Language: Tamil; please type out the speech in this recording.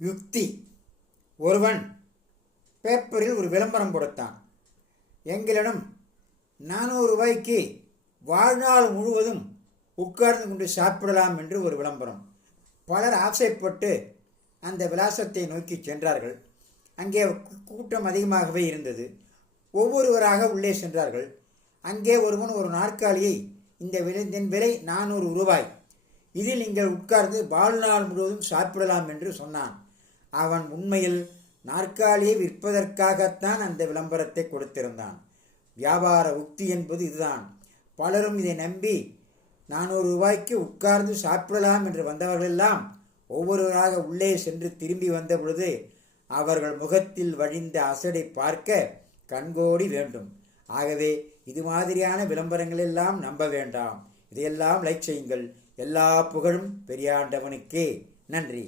யுக்தி. ஒருவன் பேப்பரில் ஒரு விளம்பரம் கொடுத்தான். எங்களிடம் 400 ரூபாய்க்கு வாழ்நாள் முழுவதும் உட்கார்ந்து கொண்டு சாப்பிடலாம் என்று ஒரு விளம்பரம். பலர் ஆசைப்பட்டு அந்த விலாசத்தை நோக்கி சென்றார்கள். அங்கே கூட்டம் அதிகமாகவே இருந்தது. ஒவ்வொருவராக உள்ளே சென்றார்கள். அங்கே ஒருவன் ஒரு நாற்காலியை, இதன் விலை 400 ரூபாய், இதில் நீங்கள் உட்கார்ந்து வாழ்நாள் முழுவதும் சாப்பிடலாம் என்று சொன்னான். அவன் உண்மையில் நாற்காலியை விற்பதற்காகத்தான் அந்த விளம்பரத்தை கொடுத்திருந்தான். வியாபார உக்தி என்பது இதுதான். பலரும் இதை நம்பி 400 ரூபாய்க்கு உட்கார்ந்து சாப்பிடலாம் என்று வந்தவர்களெல்லாம் ஒவ்வொருவராக உள்ளே சென்று திரும்பி வந்த பொழுது அவர்கள் முகத்தில் வழிந்த அசடை பார்க்க கண்கோடி வேண்டும். ஆகவே இது மாதிரியான விளம்பரங்கள் எல்லாம் நம்ப வேண்டாம். இதையெல்லாம் லைக் செய்யுங்கள். எல்லா புகழும் பெரியாண்டவனுக்கே. நன்றி.